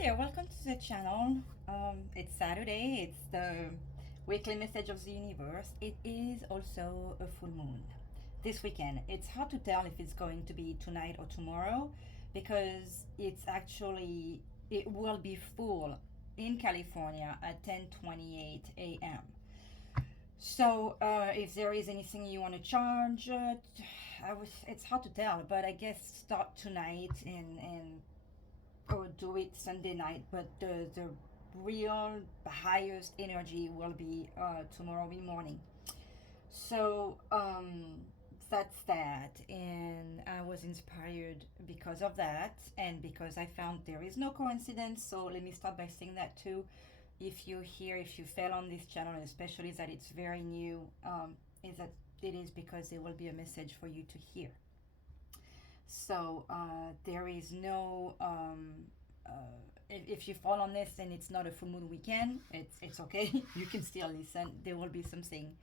there, welcome to the channel. It's Saturday, it's the weekly message of the universe. It is also a full moon this weekend. It's hard to tell if it's going to be tonight or tomorrow because it will be full in California at 10:28 a.m. So if there is anything you want to charge, it's hard to tell, but I guess start tonight and or do it Sunday night, but the real highest energy will be tomorrow morning. So that's that, and I was inspired because of that, and because I found there is no coincidence. So let me start by saying that too. If you're here, if you fell on this channel, especially that it's very new, is that it is because there will be a message for you to hear. So there is no if you fall on this and it's not a full moon weekend, it's okay. You can still listen. There will be something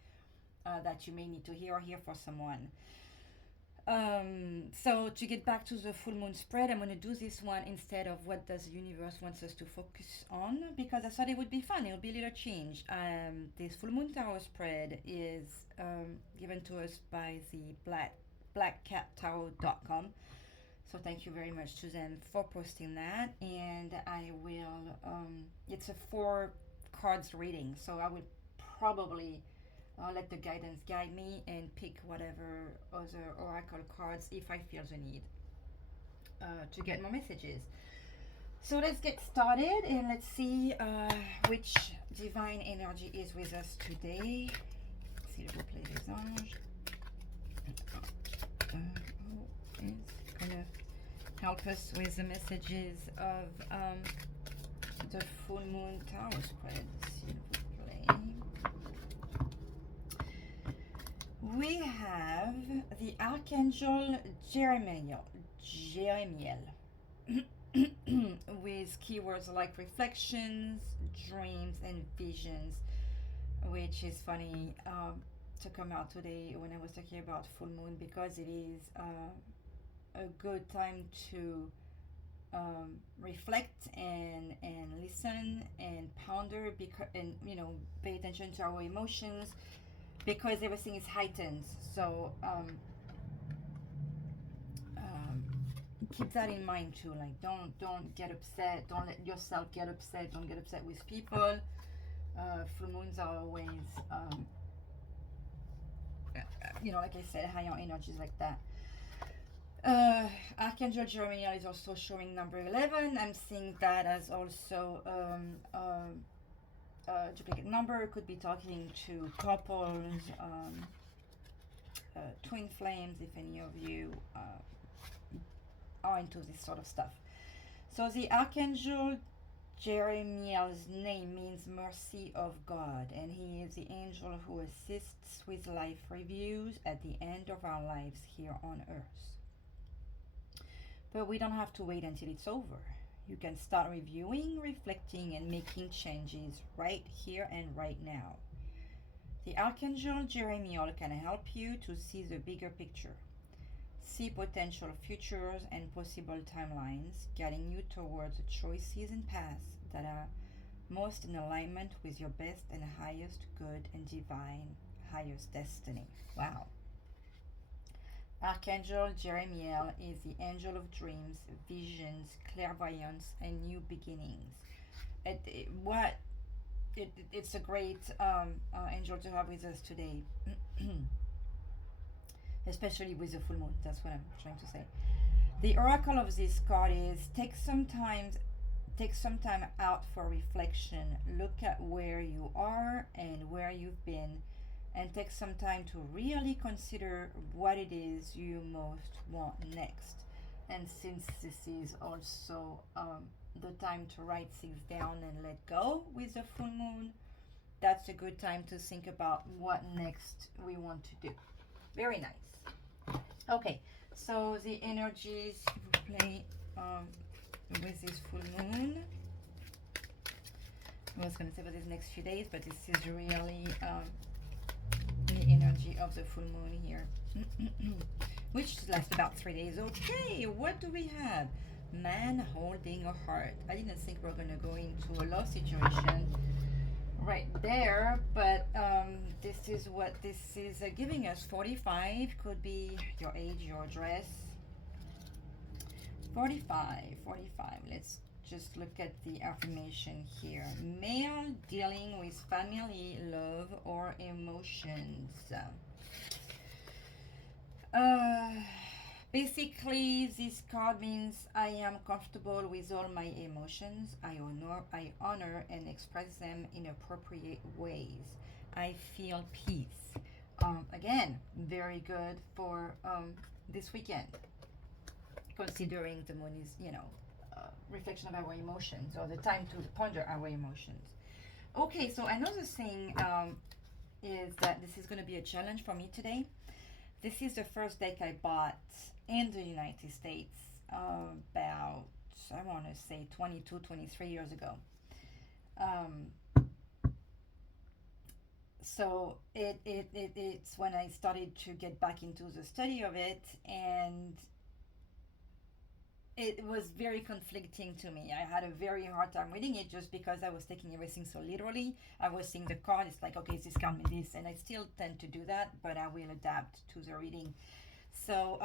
that you may need to hear or hear for someone. So to get back to the full moon spread, I'm going to do this one instead of what does the universe wants us to focus on, because I thought it would be fun. It'll be a little change. This full moon tarot spread is given to us by the blackcattarot.com. So thank you very much to them for posting that. And I will, it's a 4 cards reading. So I will probably let the guidance guide me and pick whatever other oracle cards if I feel the need to get more messages. So let's get started and let's see which divine energy is with us today. S'il vous plaît, les anges. Who is gonna help us with the messages of the full moon tarot spread, s'il vous plaît. We have the Archangel Jeremiel with keywords like reflections, dreams, and visions, which is funny to come out today when I was talking about full moon, because it is a good time to reflect and listen and ponder, and pay attention to our emotions, because everything is heightened. So keep that in mind too. Like don't get upset. Don't let yourself get upset. Don't get upset with people. Full moons are always like I said, higher energies like that. Archangel Jeremiel is also showing number 11. I'm seeing that as also duplicate number. Could be talking to couples, twin flames, if any of you are into this sort of stuff. So the Archangel Jeremiel's name means mercy of God, and he is the angel who assists with life reviews at the end of our lives here on earth. But we don't have to wait until it's over. You can start reviewing, reflecting, and making changes right here and right now. The Archangel Jeremiel can help you to see the bigger picture, see potential futures and possible timelines, guiding you towards the choices and paths that are most in alignment with your best and highest good and divine highest destiny. Wow. Archangel Jeremiel is the angel of dreams, visions, clairvoyance, and new beginnings. It's a great angel to have with us today, especially with the full moon. That's what I'm trying to say. The oracle of this card is take some time out for reflection. Look at where you are and where you've been, and take some time to really consider what it is you most want next. And since this is also the time to write things down and let go with the full moon, that's a good time to think about what next we want to do. Very nice. Okay, so the energies play with this full moon. I was going to say for these next few days, but this is really the energy of the full moon here, which lasts about 3 days. Okay, what do we have? Man holding a heart. I didn't think we're gonna go into a love situation right there, but this is what this is giving us. 45 could be your age, your address. 45. Let's just look at the affirmation here. Male dealing with family, love, or emotions. Uh, Basically, this card means I am comfortable with all my emotions. I honor and express them in appropriate ways. I feel peace. Again, very good for this weekend, considering the moon is, reflection of our emotions, or the time to ponder our emotions. Okay, so another thing is that this is going to be a challenge for me today. This is the first deck I bought in the United States about, I want to say, 22, 23 years ago. Um, so it's when I started to get back into the study of it, and it was very conflicting to me. I had a very hard time reading it just because I was taking everything so literally. I was seeing the card, it's like, okay, this card means this, and I still tend to do that, but I will adapt to the reading. So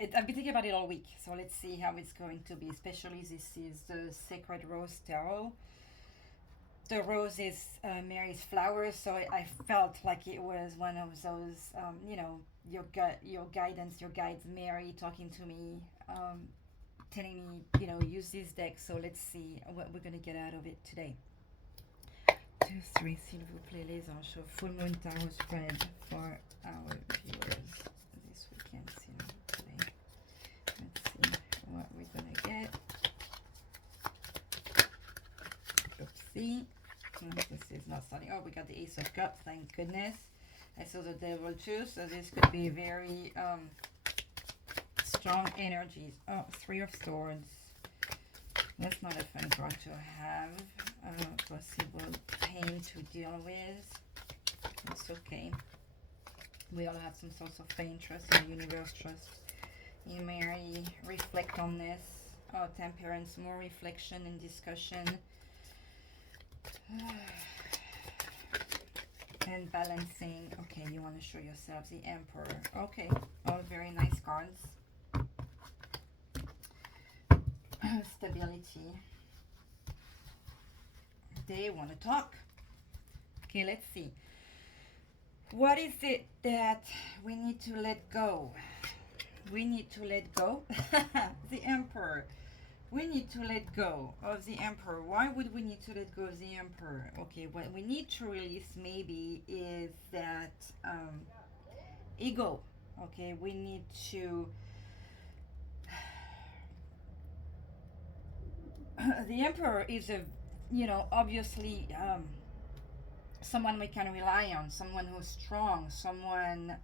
I've been thinking about it all week. So let's see how it's going to be. Especially this is the Sacred Rose Tarot. The rose is Mary's flowers, so I felt like it was one of those, your gut, your guidance, your guides, Mary talking to me, telling me, use this deck. So let's see what we're gonna get out of it today. 2, 3, s'il vous plaît, les anges. Full Moon Tarot spread for our viewers this weekend, s'il vous plaît. Let's see what we're gonna get. Oopsie. This is not starting. Oh, we got the Ace of Cups, thank goodness. I saw the Devil too, so this could be very strong energies. Oh, 3 of Swords. That's not a fun card to have. Possible pain to deal with. It's okay. We all have some sorts of pain. Trust in the universe. Trust in Mary. Reflect on this. Oh, Temperance. More reflection and discussion. And balancing. Okay, you want to show yourself the Emperor. Okay, all very nice cards. Stability. They want to talk. Okay, let's see. What is it that we need to let go? We need to let go. The Emperor. We need to let go of the Emperor. Why would we need to let go of the Emperor? Okay, what we need to release maybe is that ego. Okay, we need to the Emperor is a, obviously someone we can rely on, someone who's strong, someone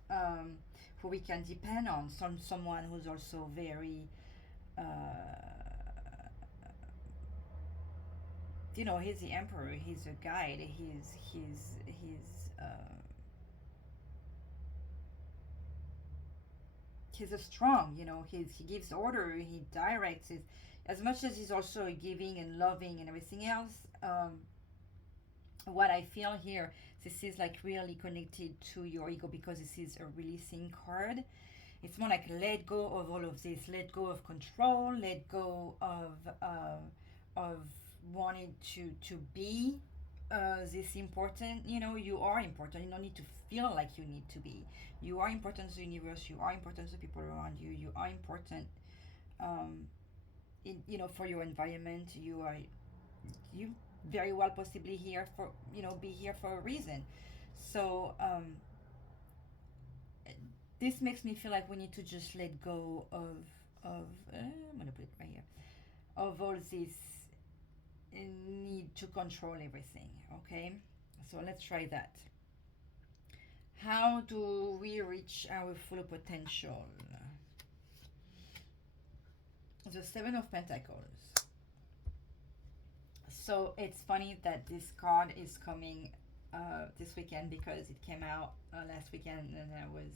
who we can depend on, someone who's also very he's the Emperor, he's a guide, he's a strong, he gives order, he directs it, as much as he's also giving and loving and everything else. What I feel here, this is like really connected to your ego, because this is a releasing card. It's more like let go of all of this, let go of control, let go of wanting to be this important. You are important. You don't need to feel like you need to be. You are important to the universe. You are important to the people around you. You are important for your environment. You very well possibly here for be here for a reason. So this makes me feel like we need to just let go of I'm gonna put it right here, of all this need to control everything. Okay, so let's try that. How do we reach our full potential? The Seven of Pentacles. So it's funny that this card is coming this weekend, because it came out last weekend and I was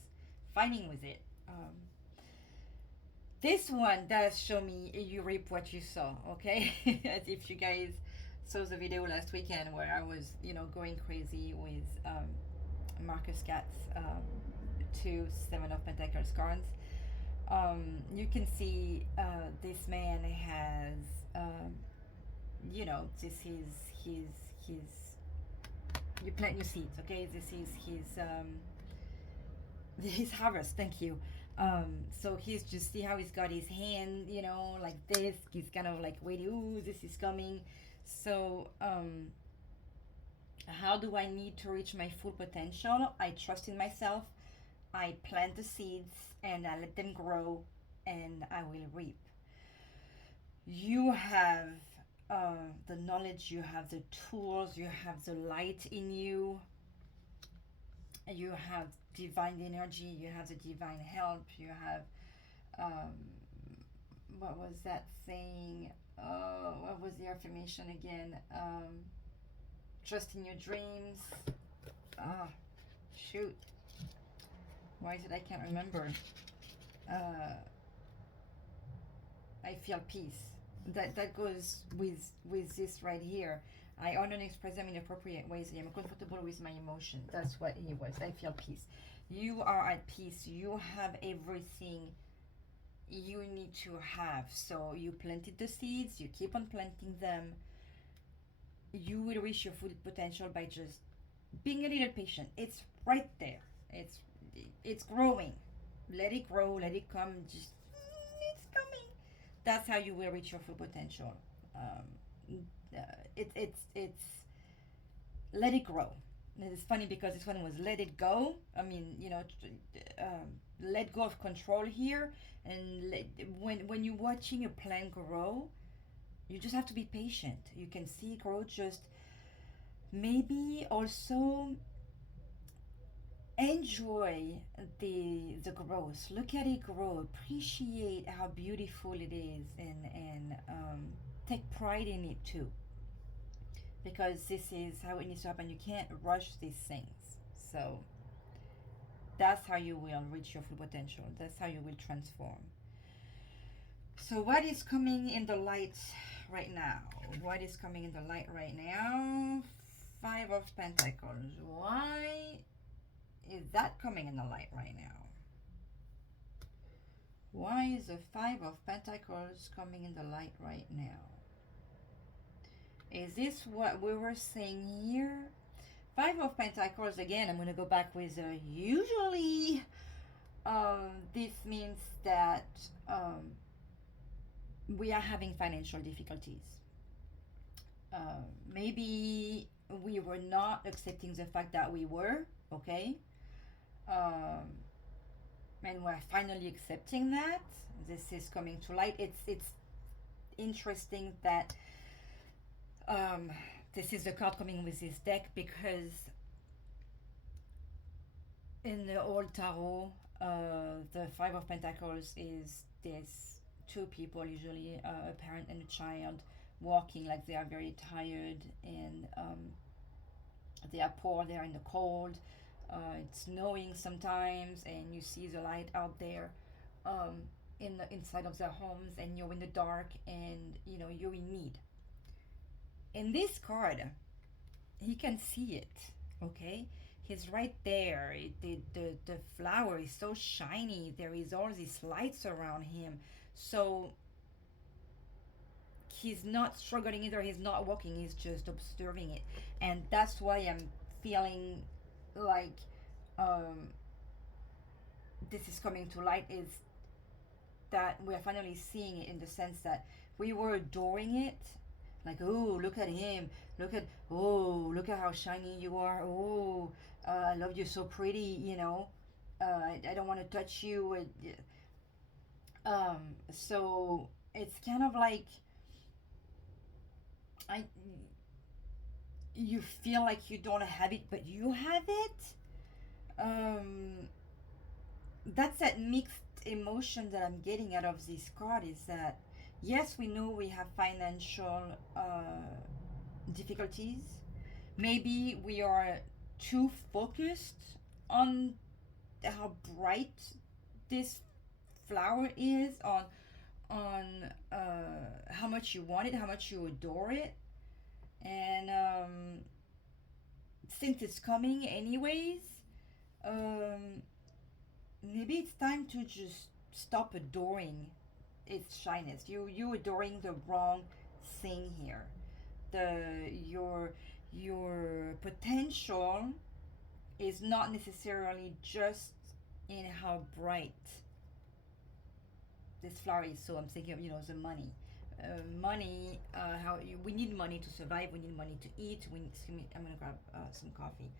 fighting with it. This one does show me you reap what you sow, okay? As if you guys saw the video last weekend where I was, going crazy with Marcus Cat's 2 7 of Pentacles cards. You can see this man has, this is his, you plant your seeds, okay? This is his harvest, thank you. So he's just, see how he's got his hand, like this. He's kind of like waiting, ooh, this is coming. So how do I need to reach my full potential? I trust in myself. I plant the seeds and I let them grow, and I will reap. You have the knowledge, you have the tools, you have the light in you, you have divine energy, you have the divine help, you have what was that saying? What was the affirmation again? Trust in your dreams. Ah, shoot. Why is it I can't remember? I feel peace. That goes with this right here. I honor and express them in appropriate ways. I am comfortable with my emotion. That's what he was. I feel peace. You are at peace. You have everything you need to have. So you planted the seeds. You keep on planting them. You will reach your full potential by just being a little patient. It's right there. It's growing. Let it grow. Let it come. Just it's coming. That's how you will reach your full potential. It's let it grow. And it's funny because this one was let it go. I mean, let go of control here. And when you're watching a plant grow, you just have to be patient. You can see it grow. Just maybe also enjoy the growth. Look at it grow. Appreciate how beautiful it is, and take pride in it too. Because this is how it needs to happen. You can't rush these things. So that's how you will reach your full potential. That's how you will transform. So what is coming in the light right now? What is coming in the light right now? 5 of Pentacles. Why is that coming in the light right now? Why is the 5 of Pentacles coming in the light right now? Is this what we were saying here? 5 of Pentacles, again, I'm going to go back with usually. This means that we are having financial difficulties. Maybe we were not accepting the fact that we were, okay? And we're finally accepting that. This is coming to light. It's interesting that this is the card coming with this deck, because in the old tarot, the 5 of Pentacles is this 2 people, usually a parent and a child, walking like they are very tired, and they are poor, they are in the cold, it's snowing sometimes, and you see the light out there in the inside of their homes, and you're in the dark, and you're in need. In this card, he can see it, okay? He's right there. The flower is so shiny. There is all these lights around him. So he's not struggling either. He's not walking. He's just observing it. And that's why I'm feeling like this is coming to light, is that we're finally seeing it, in the sense that we were adoring it. Like, oh, look at him. Look at how shiny you are. Oh, I love you, so pretty, I don't want to touch you. So it's kind of like you feel like you don't have it, but you have it. That's that mixed emotion that I'm getting out of this card, is that yes, we know we have financial difficulties. Maybe we are too focused on how bright this flower is, on how much you want it, how much you adore it, and since it's coming anyways, um, maybe it's time to just stop adoring its shyness. You adoring the wrong thing here. The your potential is not necessarily just in how bright this flower is. So I'm thinking of, the money. We need money to survive. We need money to eat. I'm gonna grab some coffee.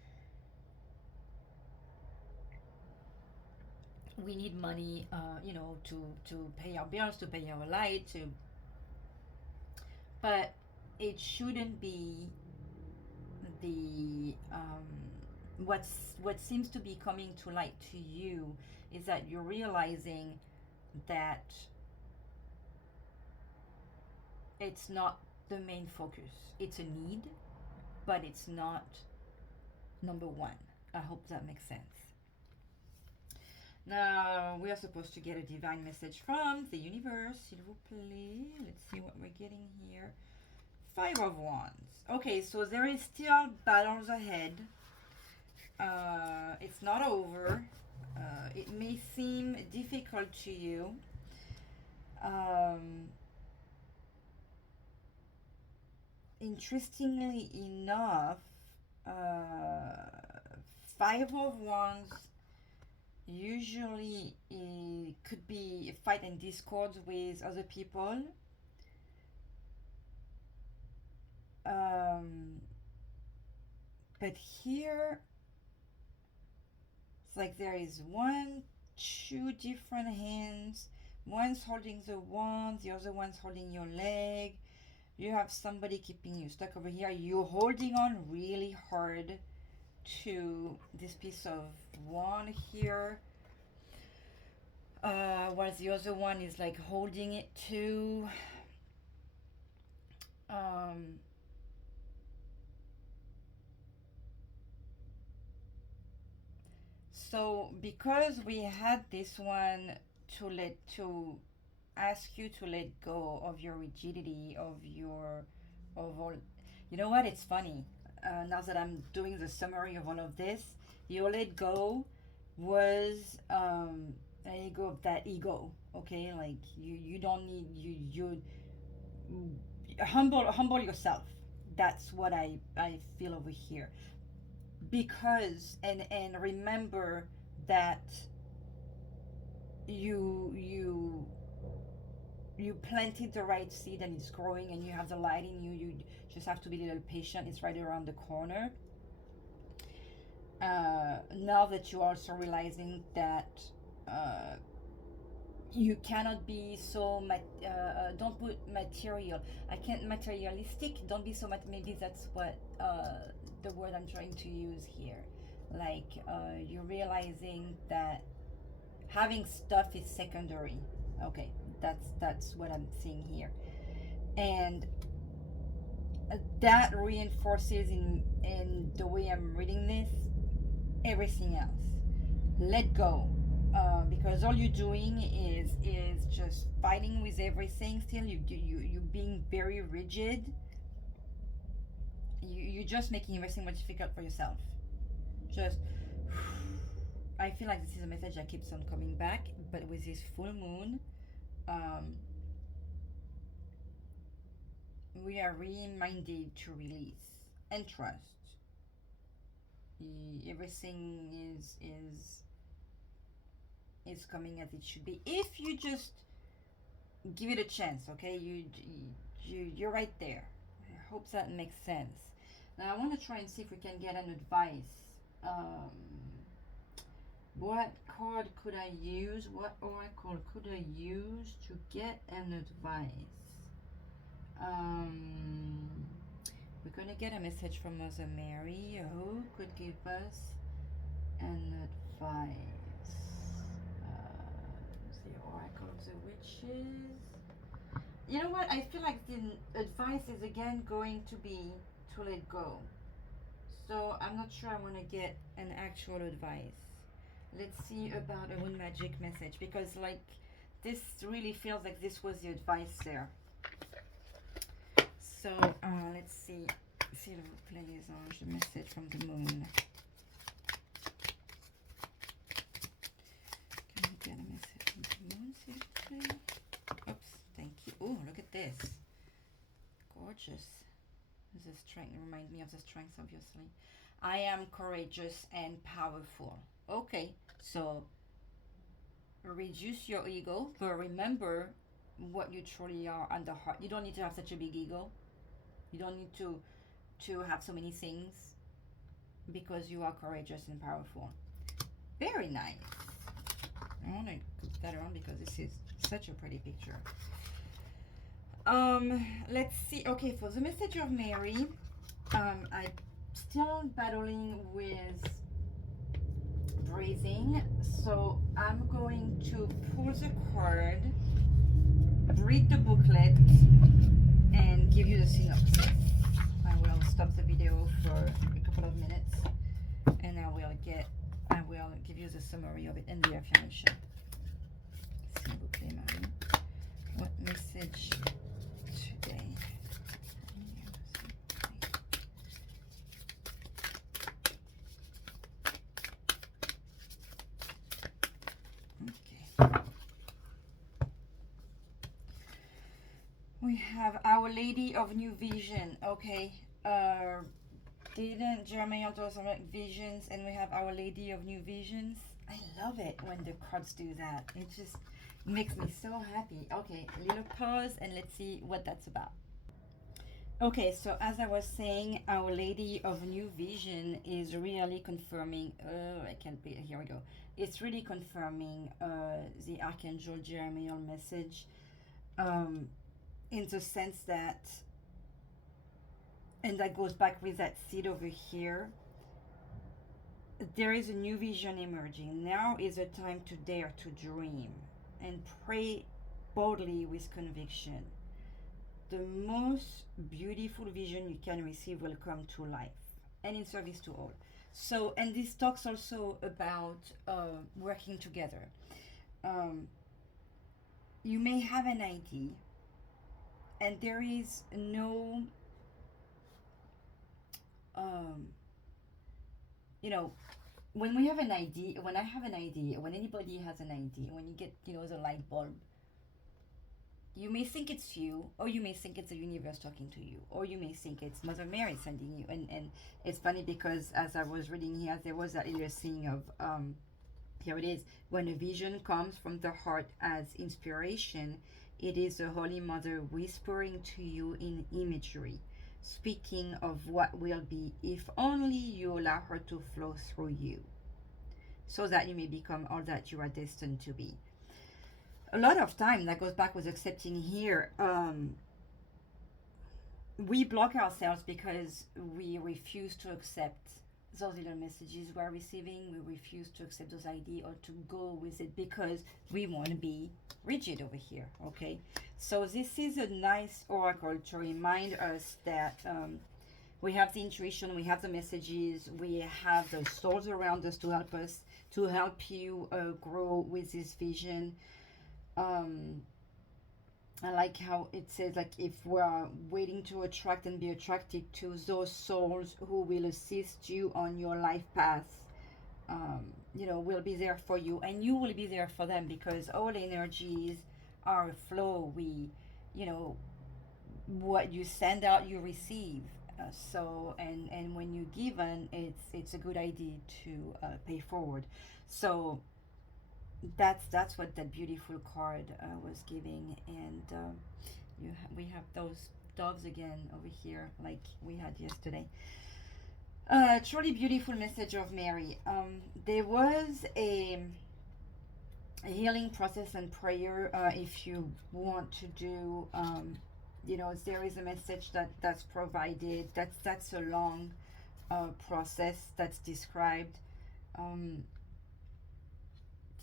We need money, to pay our bills, to pay our light, but it shouldn't be the what seems to be coming to light to you is that you're realizing that it's not the main focus. It's a need, but it's not number one. I hope that makes sense. Now, we are supposed to get a divine message from the universe, s'il vous plaît. Let's see what we're getting here. Five of Wands. Okay, so there is still battles ahead. It's not over. It may seem difficult to you. Interestingly enough, Five of Wands usually it could be a fight and discord with other people. But here it's like there is two different hands. One's holding the wand, the other one's holding your leg. You have somebody keeping you stuck over here. You're holding on really hard to this piece of wand here, while the other one is like holding it too. So because we had this one to ask you to let go of your rigidity, of all, you know what, it's funny, now that I'm doing the summary of all of this, your let go was let go of that ego. Okay, like you don't need, you humble yourself. That's what I feel over here. Because and remember that you planted the right seed and it's growing and you have the light in you. You just have to be a little patient. It's right around the corner. Now that you're also realizing that you cannot be so don't put material. I can't materialistic. Don't be so maybe that's what the word I'm trying to use here. Like you're realizing that having stuff is secondary. Okay, that's what I'm seeing here, and that reinforces in the way I'm reading this everything else. Let go, because all you're doing is just fighting with everything. Still, you being very rigid. You're just making everything more difficult for yourself. Just, I feel like this is a message that keeps on coming back, but with this full moon, we are reminded to release and trust. Everything is coming as it should be if you just give it a chance. Okay, you're right there. I hope that makes sense. Now I want to try and see if we can get an advice. What card could I use? What oracle could I use to get an advice? We're gonna get a message from Mother Mary. Who could give us an advice? The Oracle of the Witches. You know what? I feel like the advice is again going to be to let go. So I'm not sure I want to get an actual advice. Let's see about a Moon Magic message, because like this really feels like this was the advice there. So let's see. S'il vous plaît, les anges, the message from the moon. Can we get a message from the moon, s'il vous plaît? Oops, thank you. Oh, look at this. Gorgeous. The strength remind me of the strength, obviously. I am courageous and powerful. Okay, so reduce your ego, but remember what you truly are on the heart. You don't need to have such a big ego. You don't need to have so many things, because you are courageous and powerful. Very nice. I want to put that on because this is such a pretty picture. Let's see. Okay, for the message of Mary, I'm still battling with breathing, so I'm going to pull the card, read the booklet, and give you the synopsis. I will stop the video for a couple of minutes, and I will give you the summary of it and the affirmation. S'il vous plaît, Marie. What message today? Okay. We have Our Lady of New Vision. Okay. Didn't Jeremiah also make visions, and we have Our Lady of New Visions? I love it when the cards do that. It just makes me so happy. Okay, a little pause and let's see what that's about. Okay, so as I was saying, Our Lady of New Vision is really confirming, I can't be, here we go. It's really confirming the Archangel Jeremiah message, in the sense that, and that goes back with that seed over here, there is a new vision emerging. Now is a time to dare to dream and pray boldly with conviction. The most beautiful vision you can receive will come to life and in service to all. So, and this talks also about working together. You may have an idea, and there is no you know, when we have an idea, when I have an idea, when anybody has an idea, when you get, you know, the light bulb, you may think it's you, or you may think it's the universe talking to you, or you may think it's Mother Mary sending you. And it's funny because as I was reading here, there was that little thing of here it is, when a vision comes from the heart as inspiration, it is the Holy Mother whispering to you in imagery, speaking of what will be if only you allow her to flow through you, so that you may become all that you are destined to be. A lot of time that goes back with accepting here, we block ourselves because we refuse to accept those little messages we're receiving. We refuse to accept those ideas or to go with it because we want to be rigid over here. Okay, so this is a nice oracle to remind us that we have the intuition, we have the messages, we have the souls around us to help you grow with this vision. I like how it says, like, if we're waiting to attract and be attracted to those souls who will assist you on your life path, you know, will be there for you, and you will be there for them, because all energies are a flow. We, you know, what you send out, you receive. So, and when you give, and it's a good idea to pay forward. So that's what that beautiful card was giving. And we have those doves again over here, like we had yesterday. Truly beautiful message of Mary. There was a healing process and prayer. If you want to do, you know, there is a message that's provided. That's a long process that's described.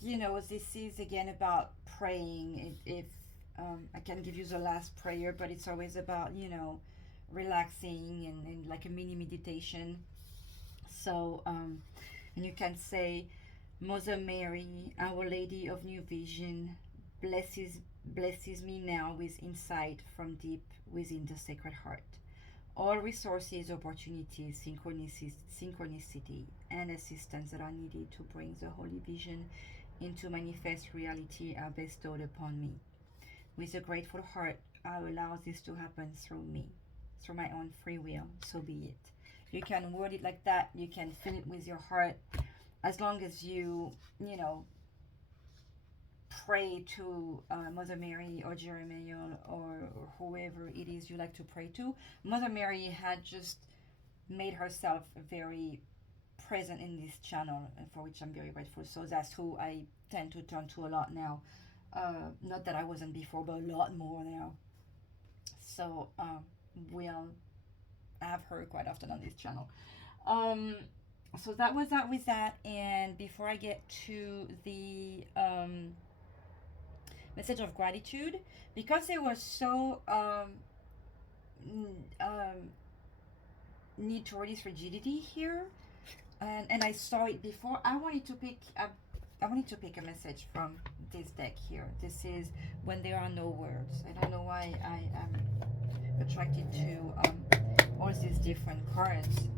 You know, this is again about praying. If I can give you the last prayer, but it's always about, you know, relaxing and like a mini meditation. So and you can say, Mother Mary, Our Lady of New Vision, blesses me now with insight from deep within the Sacred Heart. All resources, opportunities, synchronicity, and assistance that are needed to bring the holy vision into manifest reality are bestowed upon me. With a grateful heart, I allow this to happen through me, through my own free will, so be it. You can word it like that, you can feel it with your heart, as long as you know, pray to Mother Mary or Jeremiah or whoever it is you like to pray to. Mother Mary had just made herself very present in this channel, and for which I'm very grateful. So that's who I tend to turn to a lot now. Not that I wasn't before, but a lot more now. So we'll have her quite often on this channel. So that was that with that. And before I get to the message of gratitude, because it was so need to release rigidity here, and I saw it before, I wanted to pick a message from this deck here. This is When There Are No Words. I don't know why I am attracted to all these different cards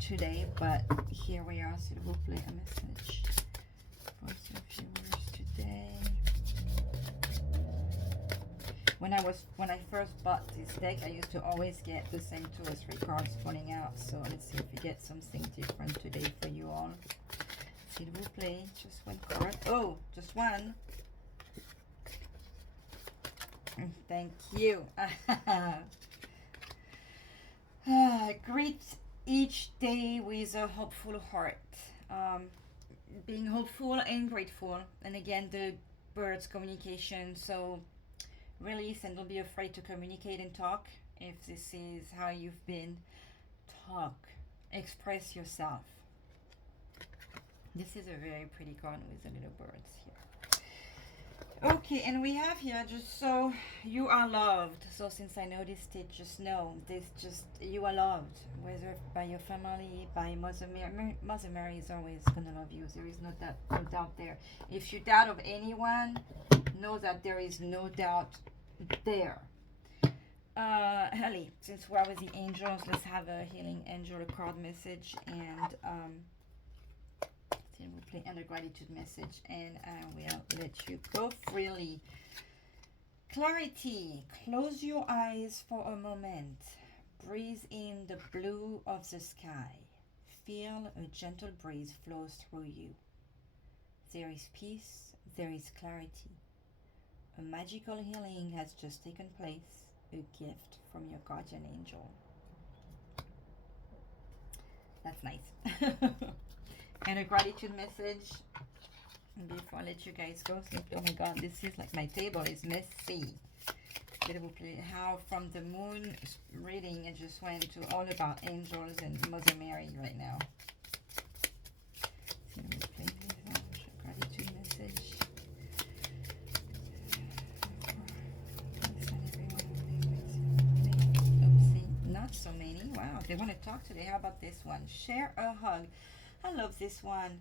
today, but here we are. So we'll play a message for the viewers today. When I first bought this deck, I used to always get the same 2 or 3 cards falling out. So let's see if we get something different today for you all. S'il vous plaît, just one card. Oh, just one. Thank you. Greet each day with a hopeful heart. Being hopeful and grateful. And again, the birds communication. So release and don't be afraid to communicate and talk. If this is how you've been, talk. Express yourself. This is a very pretty card with the little birds here. Okay, and we have here, just so you are loved. So since I noticed it, just know this, just you are loved, whether by your family, by Mother Mary. Mother Mary is always gonna love you. There is no doubt there. If you doubt of anyone, know that there is no doubt there. Ellie, since we're with the angels, let's have a healing angel card message, and we'll play under gratitude message, and I will let you go freely. Clarity. Close your eyes for a moment. Breathe in the blue of the sky. Feel a gentle breeze flows through you. There is peace. There is clarity. A magical healing has just taken place. A gift from your guardian angel. That's nice. And a gratitude message before I let you guys go. Oh my god, this is like my table is messy. How from the moon reading I just went to all about angels and Mother Mary right now. So let me play this gratitude message. Oopsie, not so many. Wow, they want to talk today. How about this one? Share a hug. I love this one.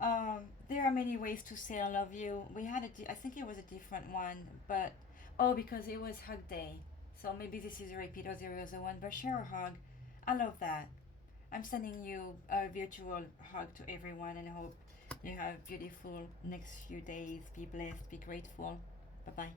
There are many ways to say I love you. We had I think it was a different one, but oh, because it was hug day, so maybe this is a repeat of the other one. But share a hug. I love that. I'm sending you a virtual hug to everyone, and I hope you have beautiful next few days. Be blessed. Be grateful. Bye bye.